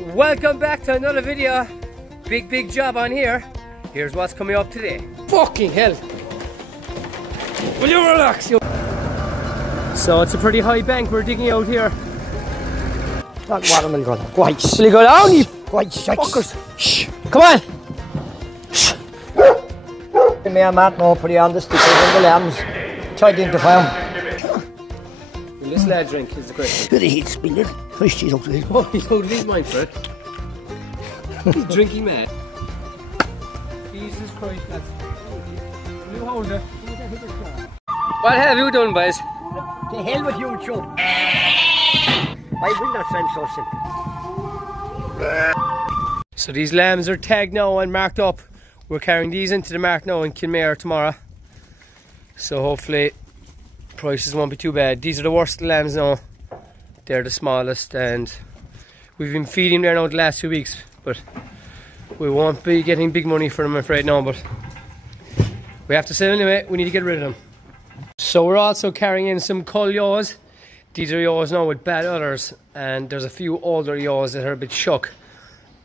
Welcome back to another video. Big job on here. Here's what's coming up today. Fucking hell. Will you relax? So it's a pretty high bank we're digging out here. That water will go down. Quite. Will you go down, you quite fuckers? Shh. Come on. Shh. Me and Mart now put on the stickers and the lambs. Try to identify them. Will this lad drink is the question. Did he spill it? Christ, he's out of his. Oh, he's out of his mind for it. He's drinking mad. Jesus Christ, lads. Will you hold it? What have you done, boys? The hell with you, Joe. I will not send so simple. So these lambs are tagged now and marked up. We're carrying these into the Mart now in Kilmare tomorrow. So hopefully prices won't be too bad. These are the worst lambs now. They're the smallest and we've been feeding there now the last 2 weeks, but we won't be getting big money for them, I'm afraid now, but we have to sell anyway. We need to get rid of them. So we're also carrying in some cull yaws. These are yaws now with bad udders, and there's a few older yaws that are a bit shook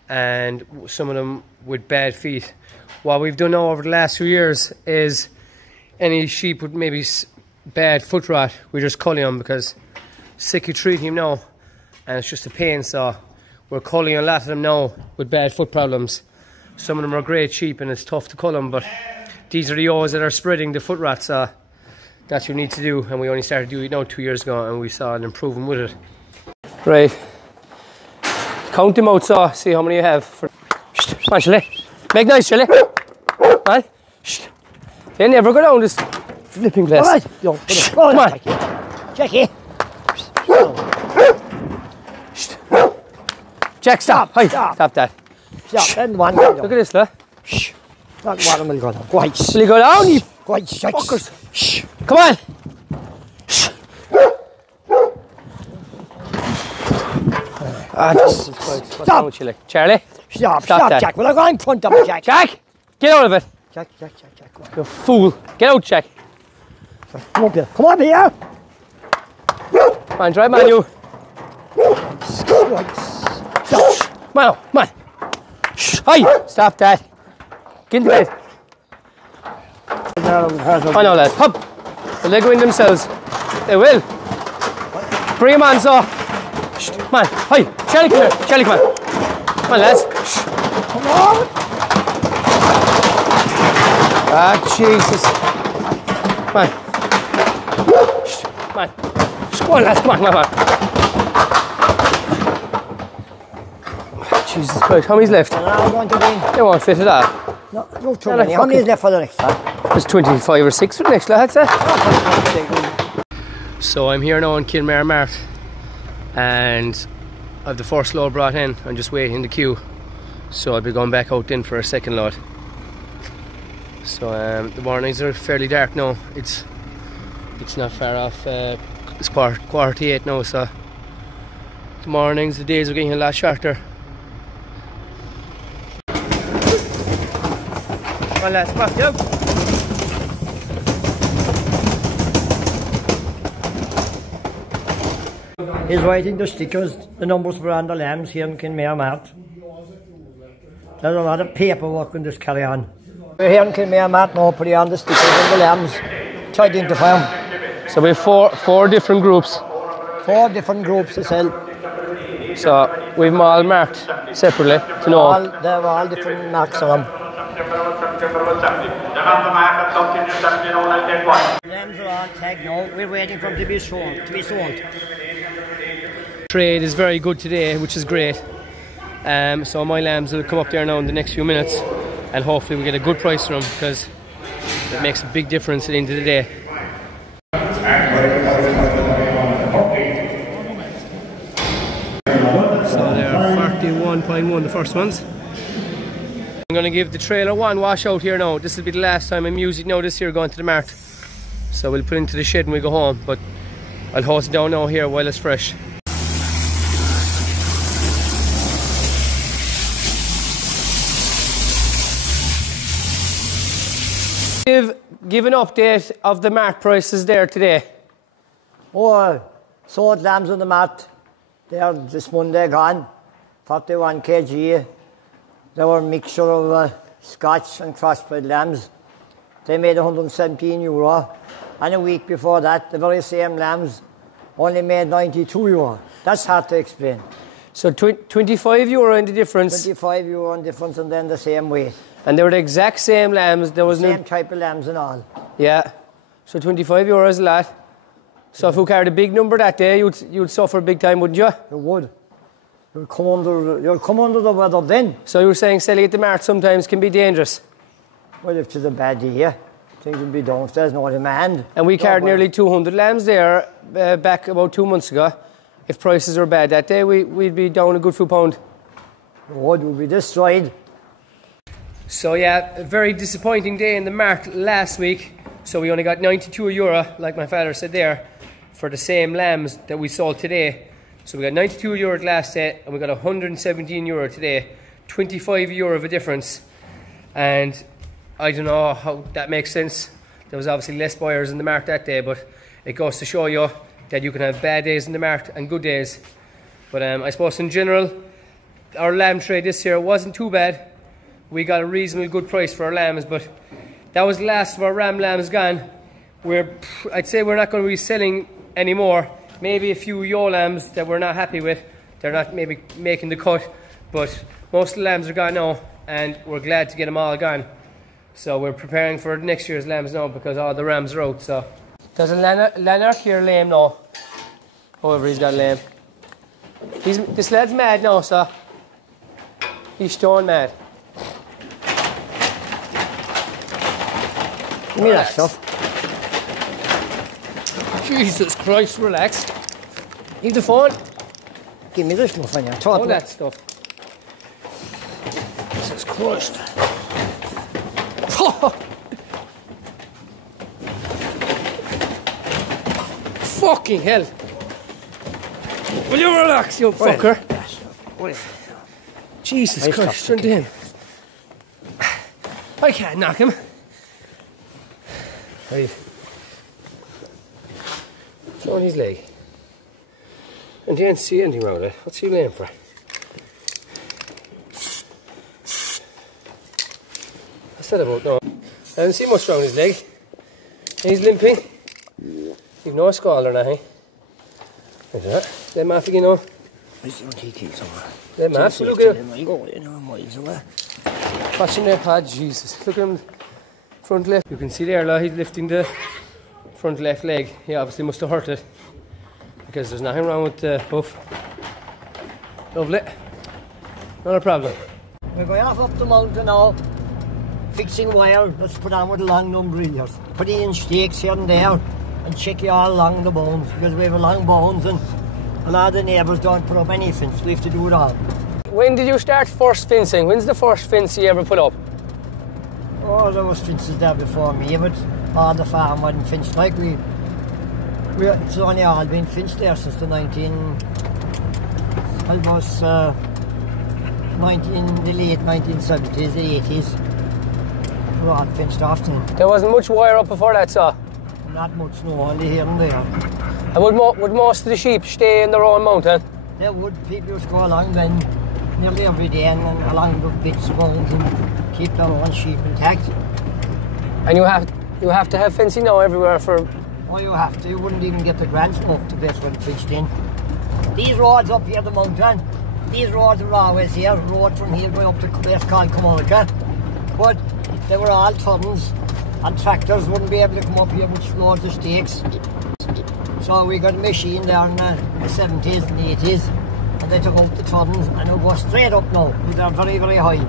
and some of them with bad feet. What we've done now over the last 2 years is any sheep with maybe bad foot rot, we just cull them because sick you treat him now and it's just a pain, so we're culling a lot of them now with bad foot problems. Some of them are great sheep and it's tough to cull them, but these are the yaws that are spreading the foot rot, so that's what you need to do, and we only started doing it now 2 years ago and we saw an improvement with it. Right, count them out, so see how many you have. Come on, Shelley. Make nice, Shelley. Come on. They never go down this flipping place. All right. Yo, come on. Jackie. Jack, stop. Hey, stop that. Stop. Then one. Look at this, look. That water will go down. Quite. Will you go down, you quite fuckers? Shh. Come on. Shh. Jesus Christ. Stop. Charlie. Stop that. Jack. Will I go in front of him, Jack? Jack, get out of it. Jack. You fool. Get out, Jack. Come up here. Come up here. Come on, drive, man, you. Stop. Come on. Shh. Hey, stop that. Get in the bed. I know, lads. Hop. Will they go in themselves? They will. Bring them on, so. Shh. Come on. Hey, Charlie, come here. Charlie, come on. Come on, lads. Shh. Come on. Ah, Jesus. Come on. Shh. Come on. Shh. Come on, lads. Come on. Jesus Christ, how many's left? They won't fit it all. No too many. How many is left for the next time? There's 25 or 6 for the next lot, I'd say. So I'm here now in Kilmare Mart and I've the first load brought in. I'm just waiting in the queue. So I'll be going back out in for a second load. So the mornings are fairly dark now. It's not far off. It's quarter to 8 now, so the mornings, the days are getting a lot shorter. Come on, lads, come on, get out. He's writing the stickers, the numbers were on the lambs here in Kilmare Mart. There's a lot of paperwork in this carry on. We're here in Kilmare Mart now, putting on the stickers and the lambs. Try to identify them. So we have four different groups. 4 different groups to sell. So we've them all marked separately to know. They're all different marks on them. Lambs are all tagged now. We're waiting for them to be sold. Trade is very good today, which is great. So my lambs will come up there now in the next few minutes and hopefully we get a good price for them because it makes a big difference at the end of the day. So they're 41.1, the first ones. I'm going to give the trailer one wash out here now. This will be the last time I'm using it now this year going to the Mart. So we'll put it into the shed when we go home, but I'll hose it down now here while it's fresh. Give an update of the Mart prices there today. Oh, sold lambs on the Mart. They are this Monday gone. 41 kg. They were a mixture of Scotch and crossbred lambs. They made €117. And a week before that, the very same lambs only made €92. That's hard to explain. So €25 in the difference. €25 in difference, and then the same weight. And they were the exact same lambs. There was same type of lambs and all. Yeah. So €25 is a lot. So if you carried a big number that day, you'd suffer big time, wouldn't you? You would. You'll come under the weather then. So you were saying selling at the mart sometimes can be dangerous? Well, if it's a bad day, things will be down if there's no demand. And we carried nearly 200 lambs there back about 2 months ago. If prices were bad that day, we'd be down a good few pound. The wood would be destroyed. So yeah, a very disappointing day in the mart last week. So we only got €92, like my father said there, for the same lambs that we sold today. So we got €92 last day, and we got €117 today. €25 of a difference. And I don't know how that makes sense. There was obviously less buyers in the mart that day, but it goes to show you that you can have bad days in the mart and good days. But I suppose in general, our lamb trade this year wasn't too bad. We got a reasonably good price for our lambs, but that was the last of our ram lambs gone. I'd say we're not going to be selling anymore. Maybe a few ewe lambs that we're not happy with. They're not maybe making the cut, but most of the lambs are gone now, and we're glad to get them all gone. So we're preparing for next year's lambs now because all the rams are out. So there's a lanark here lame now. However, he's got lame. This lad's mad now, so he's stone mad. Give me that stuff. Jesus Christ, relax. Leave the phone. Give me this stuff on your top. All that stuff. Jesus Christ. Fucking hell. Will you relax, you fucker? Jesus Christ, turn to him. I can't knock him. Right. Showing his leg. And you didn't see anything wrong with it. What's he laying for? What's that about? No. I didn't see much wrong with his leg. He's limping. You've no skull or nothing. Like that. Let him off again now. He's on TT somewhere. Let him off. Look at him. I go, miles away. Watching their pad, Jesus. Look at him. Front left. You can see there, he's lifting the front left leg. He obviously must have hurt it. Because there's nothing wrong with the hoof. Lovely. Not a problem. We're going off up the mountain now. Fixing wire. Let's put on with the long umbrellas. Putting in stakes here and there. And check you all along the bones. Because we have long bones and a lot of the neighbours don't put up any fence. We have to do it all. When did you start first fencing? When's the first fence you ever put up? Oh, there was fences there before me, but all the farm wasn't fenced like it's only all been fenced there since the late 1970s, the 80s. We're all fenced off then. There wasn't much wire up before that, so? Not much, no, only here and there. And would most of the sheep stay in their own mountain? There would. People used to go along then nearly every day and along the bits of bones and keep their own sheep intact. And you have to have fencing now everywhere for... Oh, you have to. You wouldn't even get the grand smoke to best when fenced in. These roads up here, the mountain, these roads are always here. Road from here going up to a place called Comolka. But they were all turns and tractors wouldn't be able to come up here with loads of stakes. So we got a machine there in the 70s and the 80s. And they took out the turns and it'll go straight up now. They're very, very high.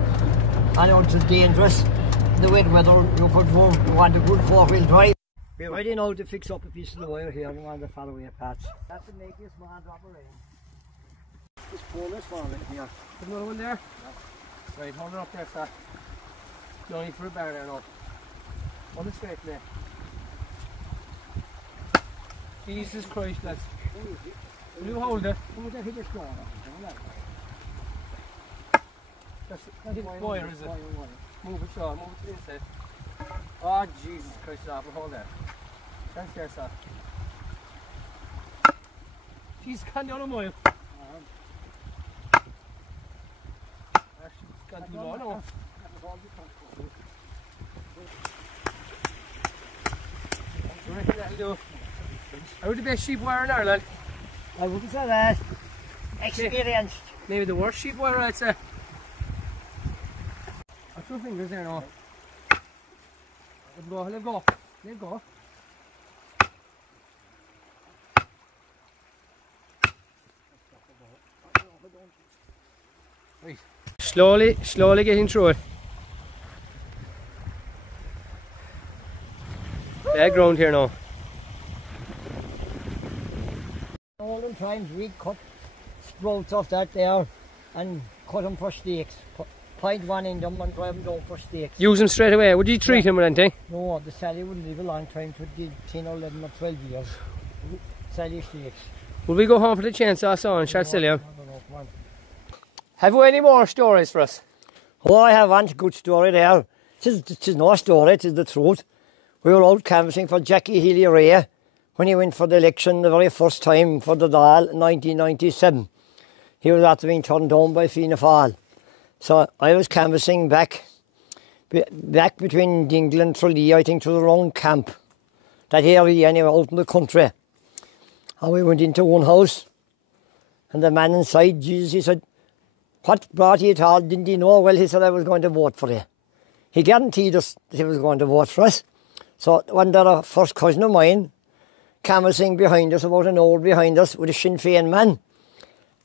I know it's dangerous. The wet weather, you want a good four-wheel drive. We're ready now to fix up a piece of the wire here and one of the faraway parts. That's to make this man drop around. This pole is falling here. There's another one there? Yeah. Right, hold it up there, sir. No need for a bar there now. On the straight there. Jesus Christ, lads. Will you hold it? That's wire, is it? Move it, sir. Move it to the inside. Oh, Jesus Christ, sir. We'll hold that. That's there, sir. Jeez, can't down a mile. gone too low now. I reckon that'll do. How are the best sheep wire in Ireland? I wouldn't say that. Experienced. Maybe the worst sheep wire, I'd say. I've 2 fingers there now. Let go, let go, let go. Right. Slowly getting through it. Bad ground here now. All the times we cut sprouts off that there and cut them for steaks. Point one in them and drive them down for steaks. Use them straight away. Would you treat him with anything? No, the Sally wouldn't live a long time, 10 or 11 or 12 years. Sally steaks. Will we go home for the chainsaw saw and start selling them? No, come on. Have you any more stories for us? Oh, I have one good story there. It is no story, it is the truth. We were out canvassing for Jackie Healy-Ray when he went for the election the very first time for the Dáil in 1997. He was after being turned down by Fianna Fáil. So I was canvassing back between Dingle and Tralee, I think, to the wrong camp. That area anyway, out in the country. And we went into one house, and the man inside, Jesus, he said, "What brought you at all? Didn't you know?" Well, he said, "I was going to vote for you." He guaranteed us that he was going to vote for us. So one day a first cousin of mine, canvassing behind us, about an hour behind us, with a Sinn Féin man.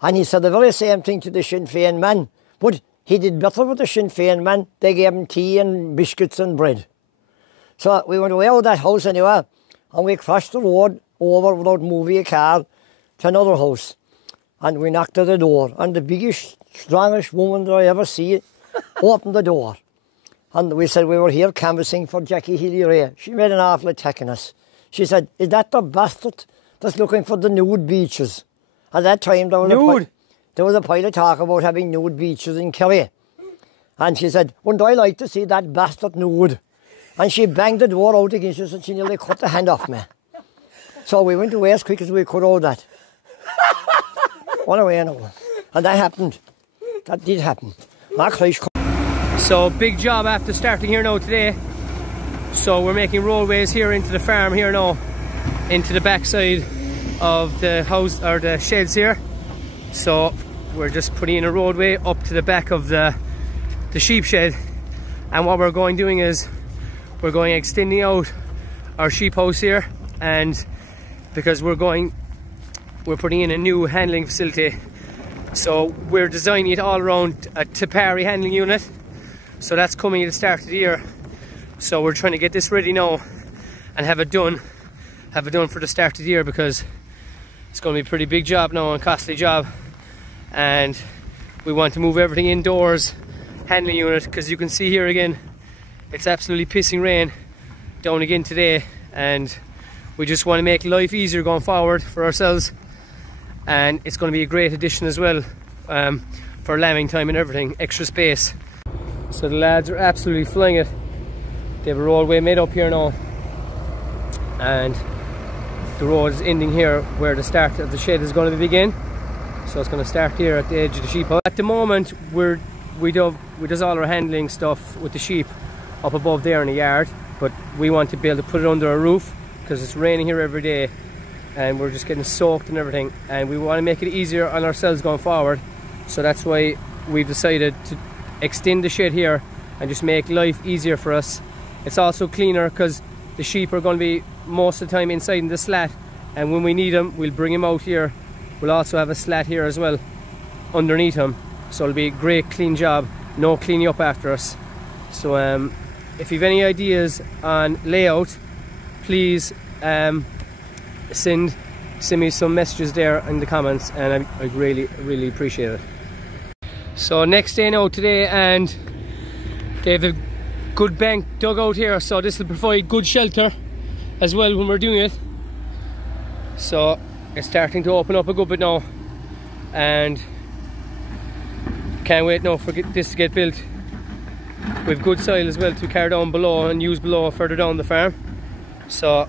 And he said the very same thing to the Sinn Féin man, but he did better with the Sinn Féin man. They gave him tea and biscuits and bread. So we went away out of that house anyway, and we crossed the road over without moving a car to another house. And we knocked at the door, and the biggest, strongest woman that I ever see opened the door. And we said we were here canvassing for Jackie Healy-Ray. She made an awful attack on us. She said, "Is that the bastard that's looking for the nude beaches?" At that time there was a pile of talk about having nude beaches in Kerry. And she said, "Wouldn't I like to see that bastard nude?" And she banged the door out against us and she nearly cut the hand off me. So we went away as quick as we could out of that. Went away anyway. And that happened. That did happen. So big job after starting here now today. So we're making roadways here into the farm here now, into the backside of the house or the sheds here. So we're just putting in a roadway up to the back of the sheep shed. And what we're doing is we're going extending out our sheep house here, and because we're putting in a new handling facility. So we're designing it all around a Tepari handling unit. So that's coming at the start of the year. So we're trying to get this ready now and have it done for the start of the year, because it's going to be a pretty big job now and costly job. And we want to move everything indoors, handling unit, because you can see here again, it's absolutely pissing rain down again today, and we just want to make life easier going forward for ourselves. And it's going to be a great addition as well for lambing time and everything, extra space. So the lads are absolutely flying it. They have a roadway made up here now, and the road is ending here where the start of the shed is going to begin. So it's going to start here at the edge of the sheep house. At the moment we do all our handling stuff with the sheep up above there in the yard, but we want to be able to put it under a roof because it's raining here every day and we're just getting soaked and everything, and we want to make it easier on ourselves going forward. So that's why we've decided to extend the shed here and just make life easier for us. It's also cleaner because the sheep are going to be most of the time inside in the slat, and when we need them we'll bring them out here. We'll also have a slat here as well underneath them, so it'll be a great clean job, no cleaning up after us. So if you've any ideas on layout, please send me some messages there in the comments, and I'd really appreciate it. So next day now today, and they have a good bank dug out here, so this will provide good shelter as well when we're doing it. So it's starting to open up a good bit now, and can't wait now for this to get built. We've good soil as well to carry down below and use below further down the farm. So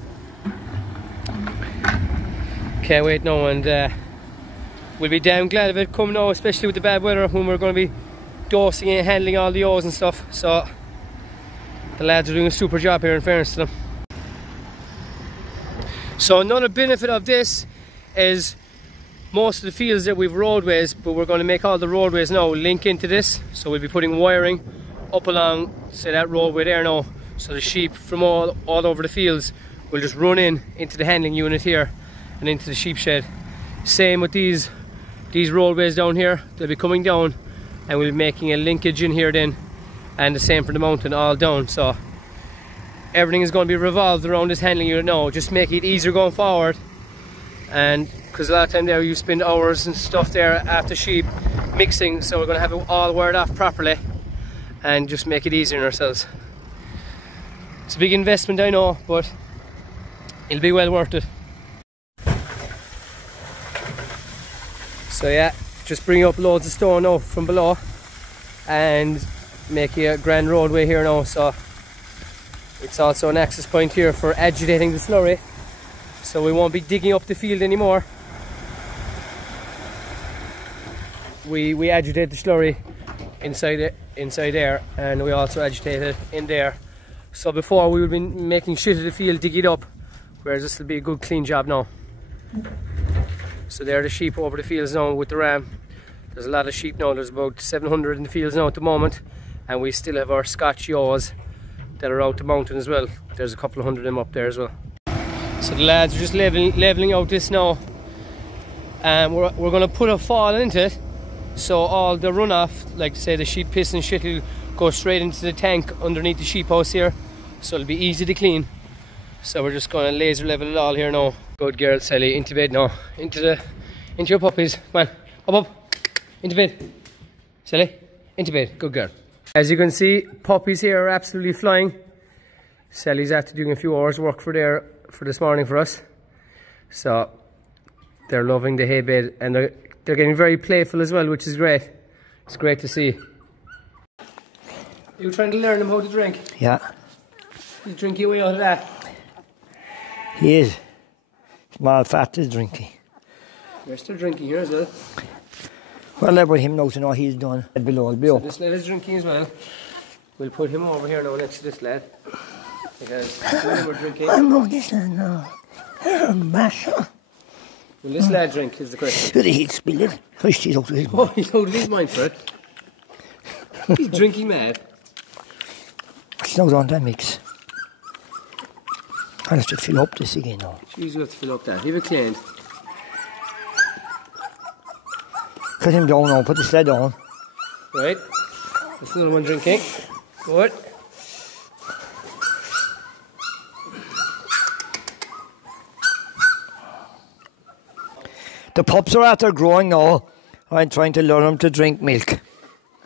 can't wait now, and we'll be damn glad of it coming now, especially with the bad weather, when we're going to be dosing and handling all the ewes and stuff. So the lads are doing a super job here, in fairness to them. So another benefit of this is most of the fields that we've roadways, but we're going to make all the roadways now link into this. So we'll be putting wiring up along, say, that roadway there now, so the sheep from all over the fields will just run into the handling unit here and into the sheep shed. Same with these roadways down here, they'll be coming down and we'll be making a linkage in here then, and the same for the mountain all down. So everything is going to be revolved around this handling unit now, just make it easier going forward. And because a lot of time there you spend hours and stuff there after sheep mixing, so we're going to have it all wired off properly and just make it easier on ourselves. It's a big investment, I know, but it'll be well worth it. So yeah, just bringing up loads of stone now from below and making a grand roadway here now. So it's also an access point here for agitating the slurry, so we won't be digging up the field anymore. We agitate the slurry inside there, and we also agitate it in there. So before we would be making shit of the field, dig it up, whereas this will be a good clean job now. So there are the sheep over the fields now with the ram. There's a lot of sheep now, there's about 700 in the fields now at the moment, and we still have our Scotch ewes that are out the mountain as well. There's a couple of hundred of them up there as well. So the lads are just leveling out this now, and we're going to put a fall into it, so all the runoff, like say the sheep piss and shit, will go straight into the tank underneath the sheep house here, so it'll be easy to clean. So we're just going to laser level it all here now. Good girl, Sally, into bed now. Into your puppies. Come on, up, into bed. Sally, into bed, good girl. As you can see, puppies here are absolutely flying. Sally's after doing a few hours work for this morning for us. So they're loving the hay bed, and they're getting very playful as well, which is great. It's great to see. You're trying to learn them how to drink? Yeah. He's drinking away out of that. He is. Small fat is drinking. You're still drinking here as well. Well, let him know to know he's done. Below, so this lad is drinking as well. We'll put him over here now next to this lad, because we're drinking. I'm not this lad now. Mash. Will this lad drink is the question. He'll spill it. He's out of his mind. Oh, he's out of his mind for it. He's drinking mad. It's not on that mix. I'll have to fill up this again now. Jeez, you have to fill up that. Leave it cleaned. Cut him down now, put the sled on. Right. There's another one drinking. Good. The pups are after growing now. I'm trying to learn them to drink milk.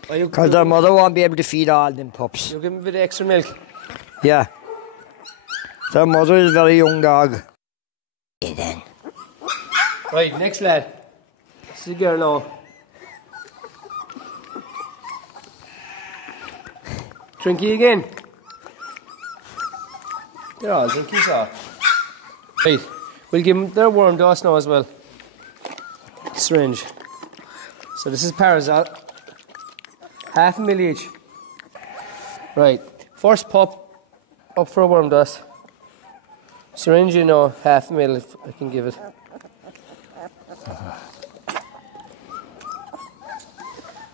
Because their mother won't be able to feed all them pups. You'll give them a bit of extra milk? Yeah. Their mother is a very young dog. Yeah, then. Right, next lad. This is a girl now. Drinky again. They're all drinky, so. Right, we'll give them their worm dose now as well. Syringe. So this is Parazol. 1/2 ml each. Right, first pup up for a worm dose. Syringe, you know, 1/2 ml if I can give it.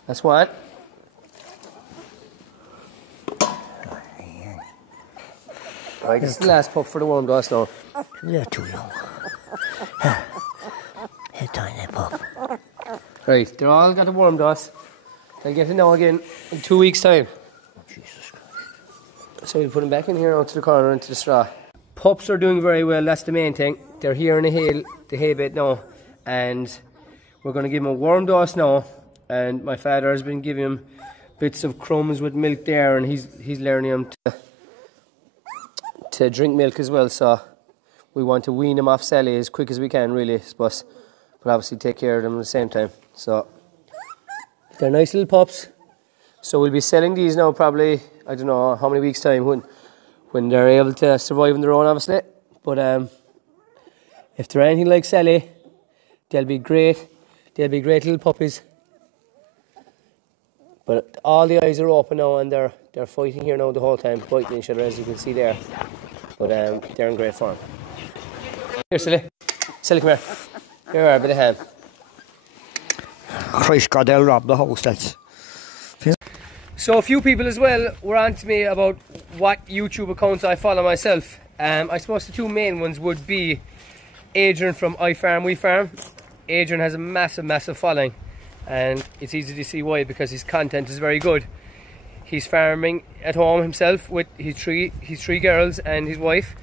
That's one. Right, this is the last pup for the worm dose now. They're too young. They're tiny pup. Right, they're all got a worm dose. They'll get it now again in 2 weeks' time. Oh, Jesus Christ. So we'll put them back in here onto the corner into the straw. Pups are doing very well, that's the main thing. They're here in the hay bed now, and we're going to give them a worm dose now. And my father has been giving him bits of crumbs with milk there, and he's learning him to drink milk as well. So we want to wean them off Sally as quick as we can, really, I suppose. But obviously take care of them at the same time. So they're nice little pups. So we'll be selling these now probably, I don't know how many weeks' time when they're able to survive on their own, obviously. But if they're anything like Sally, they'll be great. They'll be great little puppies. But all the eyes are open now, and they're fighting here now the whole time, biting each other, as you can see there. But they're in great form. Here, Silly. Silly, come here. Here are a bit of ham. Christ, God, they'll rob the house, that's... So a few people as well were on to me about what YouTube accounts I follow myself. I suppose the two main ones would be Adrian from Ifarmwefarm. Adrian has a massive following, and it's easy to see why, because his content is very good. He's farming at home himself with his three girls and his wife,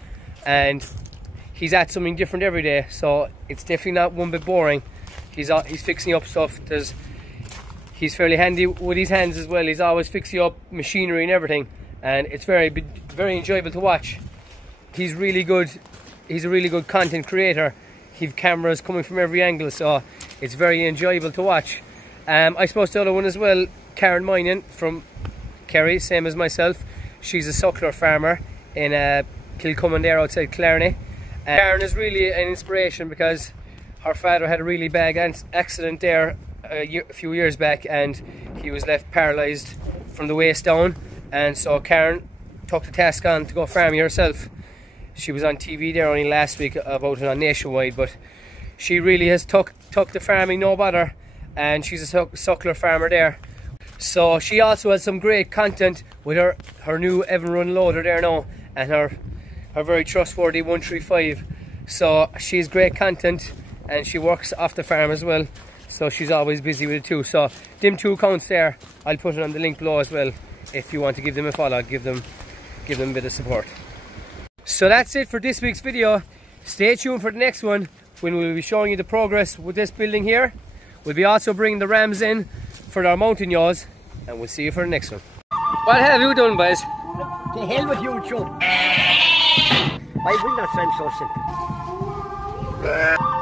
and he's at something different every day, so it's definitely not one bit boring. He's fixing up stuff. He's fairly handy with his hands as well. He's always fixing up machinery and everything, and it's very enjoyable to watch. He's really good. He's a really good content creator. He's cameras coming from every angle, so it's very enjoyable to watch. I suppose the other one as well, Karen Moynihan from Kerry, same as myself. She's a suckler farmer in Kilcummin there outside Clarny. Karen is really an inspiration because her father had a really bad accident there a few years back, and he was left paralysed from the waist down, and so Karen took the task on to go farming herself. She was on TV there only last week about it on Nationwide, but she really has took the farming no bother, and she's a suckler farmer there. So she also has some great content with her new Evan Run loader there now, and her very trustworthy 135. So she's great content, and she works off the farm as well, so she's always busy with it too. So them two accounts there, I'll put it on the link below as well. If you want to give them a follow, give them a bit of support. So that's it for this week's video. Stay tuned for the next one, when we'll be showing you the progress with this building here. We'll be also bringing the rams in for our mountain yaws, and we'll see you for the next one. What have you done, boys? To hell with YouTube. I bring that sense of